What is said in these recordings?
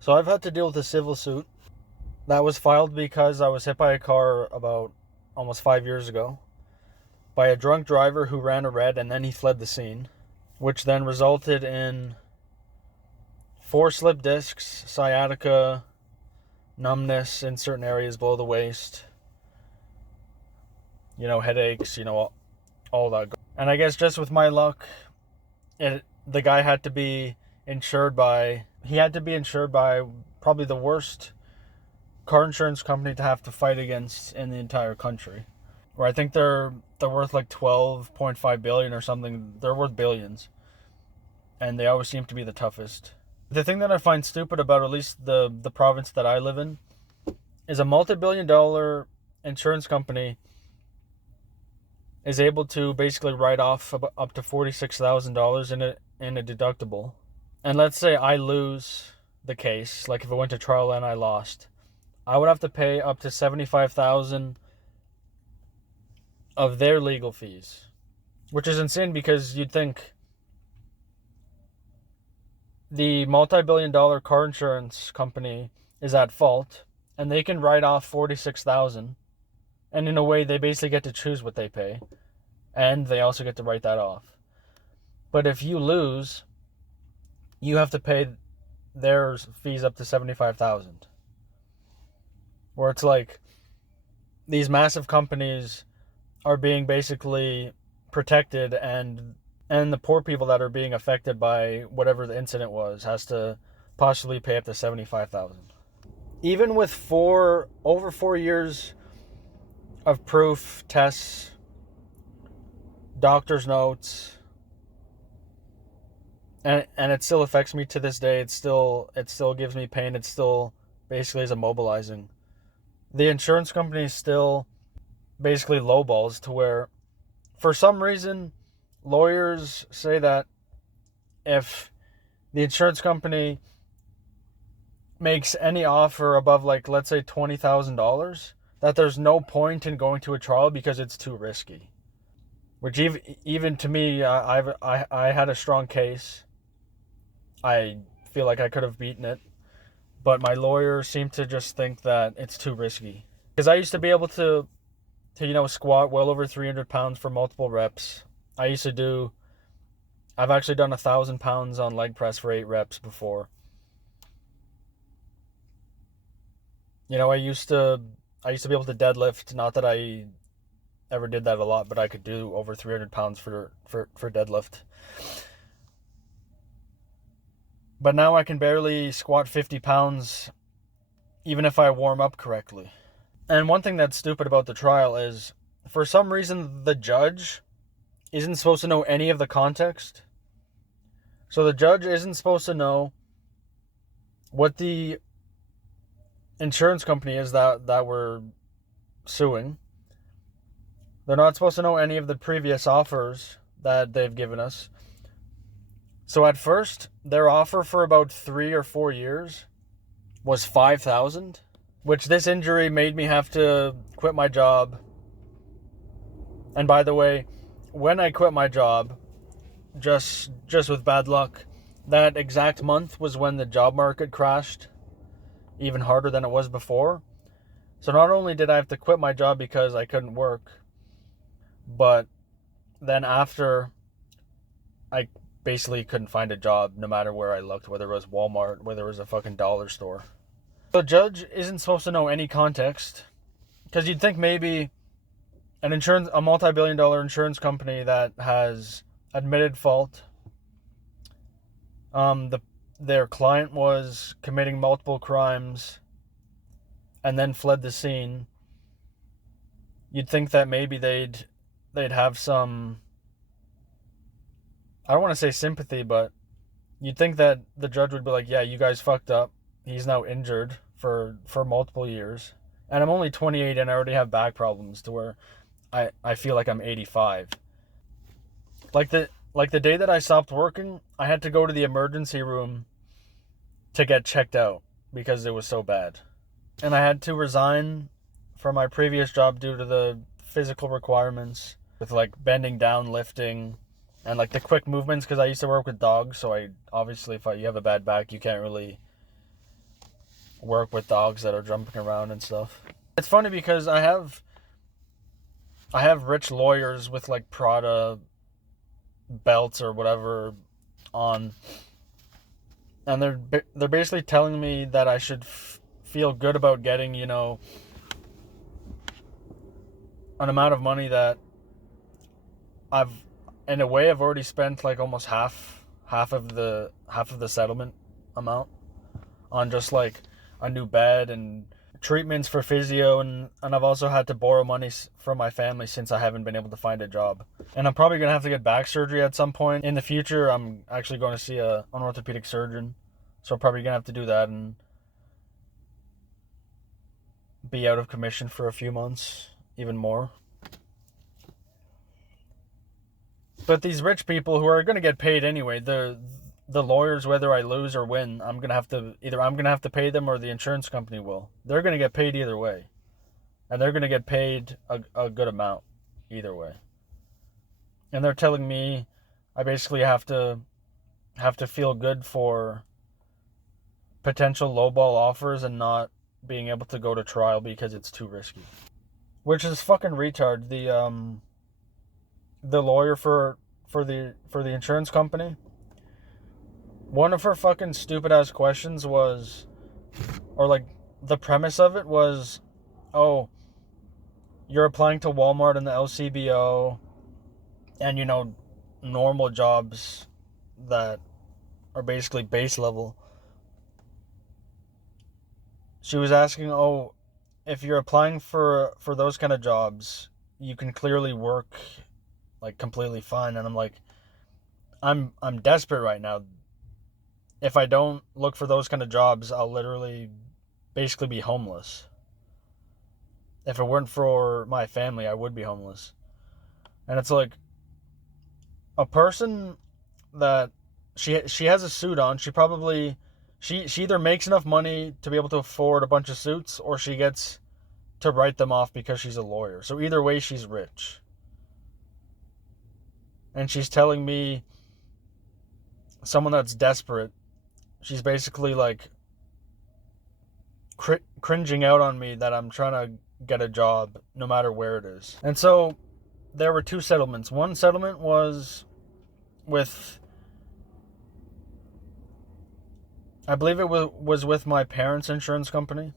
So I've had to deal with a civil suit that was filed because I was hit by a car about almost 5 years ago by a drunk driver who ran a red and then he fled the scene, which then resulted in 4 slip discs, sciatica, numbness in certain areas below the waist, headaches, all that. And I guess just with my luck, the guy had to be insured by probably the worst car insurance company to have to fight against in the entire country. Where I think they're worth like 12.5 billion or something. They're worth billions. And they always seem to be the toughest. The thing that I find stupid about at least the province that I live in is a multi-billion-dollar insurance company is able to basically write off up to $46,000 in a deductible. And let's say I lose the case, like if it went to trial and I lost, I would have to pay up to 75,000 of their legal fees, which is insane because you'd think the multi-billion-dollar car insurance company is at fault and they can write off 46,000, and in a way they basically get to choose what they pay, and they also get to write that off. But if you lose, you have to pay their fees up to 75,000. Where it's like these massive companies are being basically protected, and the poor people that are being affected by whatever the incident was has to possibly pay up to 75,000. Even with over 4 years of proof, tests, doctor's notes, and it still affects me to this day. It still gives me pain. It still basically is immobilizing. The insurance company still basically lowballs to where, for some reason, lawyers say that if the insurance company makes any offer above, like, let's say $20,000, that there's no point in going to a trial because it's too risky. Which even to me, I had a strong case. I feel like I could have beaten it, but my lawyer seemed to just think that it's too risky. Because I used to be able to squat well over 300 pounds for multiple reps. I've actually done 1,000 pounds on leg press for 8 reps before. I used to be able to deadlift. Not that I ever did that a lot, but I could do over 300 pounds for deadlift. But now I can barely squat 50 pounds even if I warm up correctly. And one thing that's stupid about the trial is, for some reason, the judge isn't supposed to know any of the context. So the judge isn't supposed to know what the insurance company is that we're suing. They're not supposed to know any of the previous offers that they've given us. So at first, their offer for about 3 or 4 years was 5,000, which this injury made me have to quit my job. And by the way, when I quit my job, just with bad luck, that exact month was when the job market crashed even harder than it was before. So not only did I have to quit my job because I couldn't work, but then after, I basically couldn't find a job no matter where I looked, whether it was Walmart, whether it was a fucking dollar store. The judge isn't supposed to know any context, because you'd think maybe a multi-billion-dollar insurance company that has admitted fault, their client was committing multiple crimes and then fled the scene. You'd think that maybe they'd have some, I don't want to say sympathy, but you'd think that the judge would be like, yeah, you guys fucked up. He's now injured for multiple years. And I'm only 28 and I already have back problems to where I feel like I'm 85. Like the day that I stopped working, I had to go to the emergency room to get checked out because it was so bad. And I had to resign from my previous job due to the physical requirements with like bending down, lifting, and like the quick movements, because I used to work with dogs, so I obviously, if you have a bad back, you can't really work with dogs that are jumping around and stuff. It's funny because I have rich lawyers with like Prada belts or whatever on, and they're basically telling me that I should feel good about getting, you know, an amount of money that I've already spent like almost half of the settlement amount on just like a new bed and treatments for physio, and I've also had to borrow money from my family since I haven't been able to find a job. And I'm probably going to have to get back surgery at some point in the future. I'm actually going to see an orthopedic surgeon, so I'm probably going to have to do that and be out of commission for a few months, even more. But these rich people who are going to get paid anyway, the lawyers, whether I lose or win, I'm going to have to pay them or the insurance company will. They're going to get paid either way. And they're going to get paid a good amount either way. And they're telling me I basically have to feel good for potential lowball offers and not being able to go to trial because it's too risky. Which is fucking retard. The lawyer for the insurance company, one of her fucking stupid ass questions was, or like the premise of it was, oh, you're applying to Walmart and the LCBO and, you know, normal jobs that are basically base level. She was asking, oh, if you're applying for those kind of jobs, you can clearly work like completely fine. And I'm like, I'm desperate right now. If I don't look for those kind of jobs, I'll literally basically be homeless. If it weren't for my family, I would be homeless. And it's like a person that she has a suit on, she probably she either makes enough money to be able to afford a bunch of suits, or she gets to write them off because she's a lawyer. So either way, she's rich. And she's telling me, someone that's desperate, she's basically like cringing out on me that I'm trying to get a job no matter where it is. And so there were two settlements. One settlement was with, I believe it was with my parents' insurance company,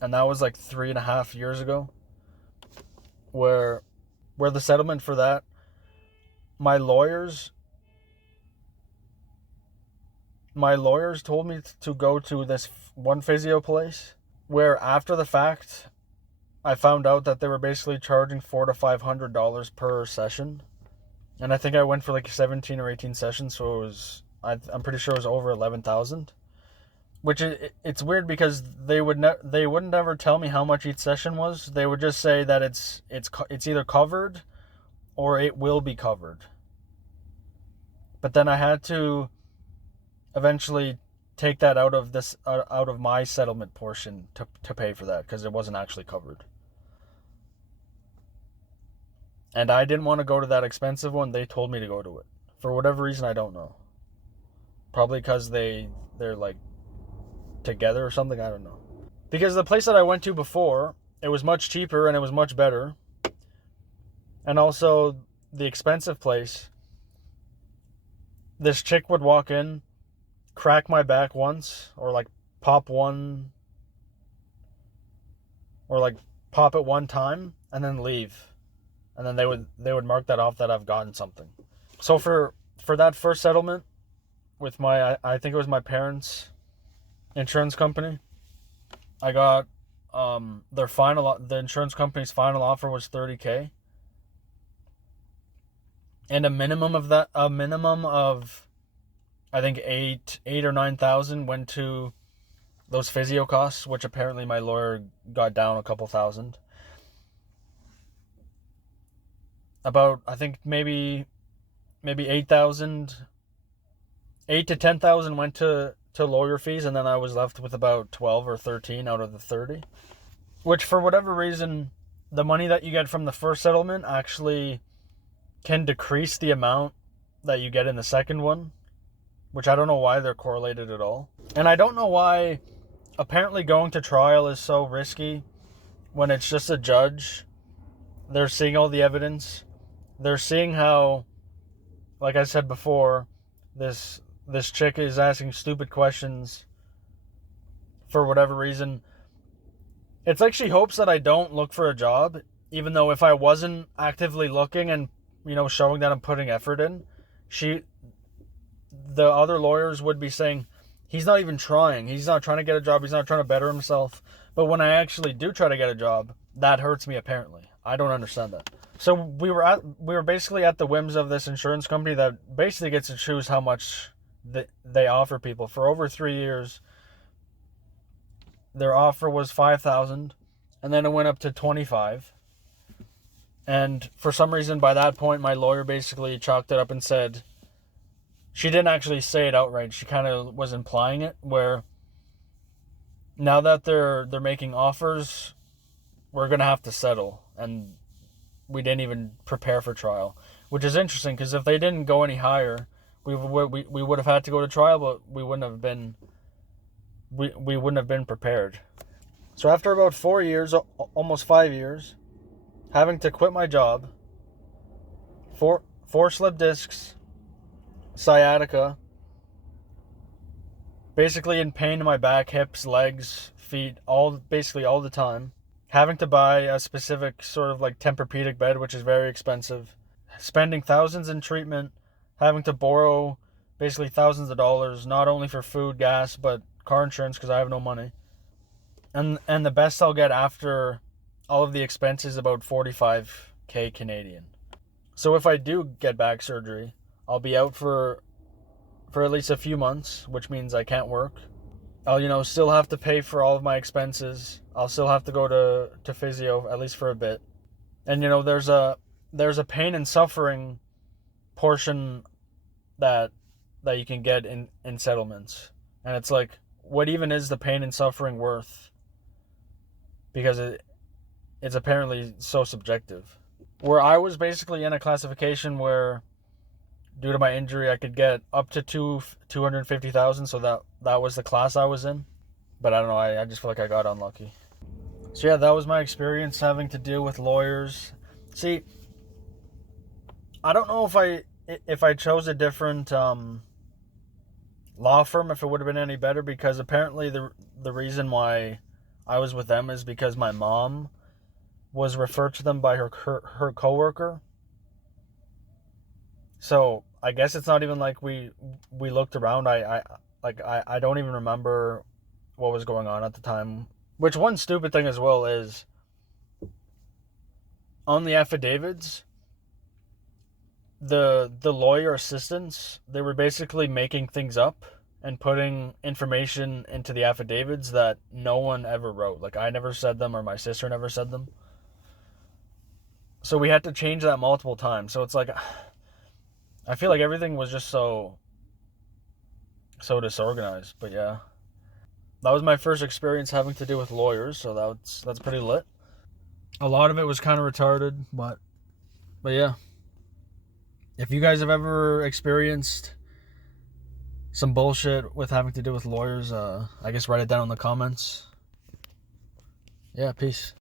and that was like 3.5 years ago, where the settlement for that, my lawyers told me to go to this one physio place, where after the fact I found out that they were basically charging $400 to $500 per session. And I think I went for like 17 or 18 sessions, so it was, I'm pretty sure it was over 11,000. Which it's weird because they wouldn't ever tell me how much each session was. They would just say that it's either covered or it will be covered. But then I had to eventually take that out of my settlement portion to pay for that, because it wasn't actually covered. And I didn't want to go to that expensive one. They told me to go to it. For whatever reason, I don't know. Probably because they're like together or something, I don't know. Because the place that I went to before, it was much cheaper and it was much better. And also, the expensive place, this chick would walk in, crack my back once, or like pop one, or like pop it one time, and then leave. And then they would mark that off that I've gotten something. So for that first settlement with I think it was my parents' insurance company, I got the insurance company's final offer was $30,000. And a minimum of I think 8 or 9,000 went to those physio costs, which apparently my lawyer got down a couple thousand. About, I think maybe 8,000, 8 to 10,000 went to lawyer fees, and then I was left with about 12 or 13 out of the 30. Which, for whatever reason, the money that you get from the first settlement actually can decrease the amount that you get in the second one, which I don't know why they're correlated at all. And I don't know why apparently going to trial is so risky when it's just a judge. They're seeing all the evidence. They're seeing how, like I said before, this chick is asking stupid questions for whatever reason. It's like she hopes that I don't look for a job, even though if I wasn't actively looking and, showing that I'm putting effort in, the other lawyers would be saying, he's not even trying. He's not trying to get a job. He's not trying to better himself. But when I actually do try to get a job, that hurts me apparently. I don't understand that. So we were basically at the whims of this insurance company that basically gets to choose how much they offer people. For over 3 years, their offer was $5,000, and then it went up to $25,000. And for some reason, by that point, my lawyer basically chalked it up and said, she didn't actually say it outright. She kind of was implying it, where now that they're making offers, we're gonna have to settle, and we didn't even prepare for trial, which is interesting because if they didn't go any higher, we would have had to go to trial, but we wouldn't have been prepared. So after about 4 years, almost 5 years, having to quit my job, four slip discs, sciatica, basically in pain in my back, hips, legs, feet, basically all the time, having to buy a specific sort of like Tempur-Pedic bed, which is very expensive, spending thousands in treatment, having to borrow basically thousands of dollars, not only for food, gas, but car insurance because I have no money. And the best I'll get after all of the expenses, about 45K Canadian. So if I do get back surgery, I'll be out for at least a few months, which means I can't work. I'll still have to pay for all of my expenses. I'll still have to go to physio, at least for a bit. And there's a pain and suffering portion that you can get in settlements. And it's like, what even is the pain and suffering worth? Because it's apparently so subjective. Where I was basically in a classification where, due to my injury, I could get up to $250,000, so that was the class I was in. But I don't know, I just feel like I got unlucky. So yeah, that was my experience having to deal with lawyers. See, I don't know if I chose a different law firm, if it would have been any better, because apparently the reason why I was with them is because my mom was referred to them by her coworker. So I guess it's not even like we looked around. I don't even remember what was going on at the time. Which, one stupid thing as well is, on the affidavits, the lawyer assistants, they were basically making things up and putting information into the affidavits that no one ever wrote. Like, I never said them, or my sister never said them. So we had to change that multiple times. So it's like, I feel like everything was just so disorganized. But yeah, that was my first experience having to do with lawyers, so that's pretty lit. A lot of it was kind of retarded, but yeah. If you guys have ever experienced some bullshit with having to do with lawyers, I guess write it down in the comments. Yeah, peace.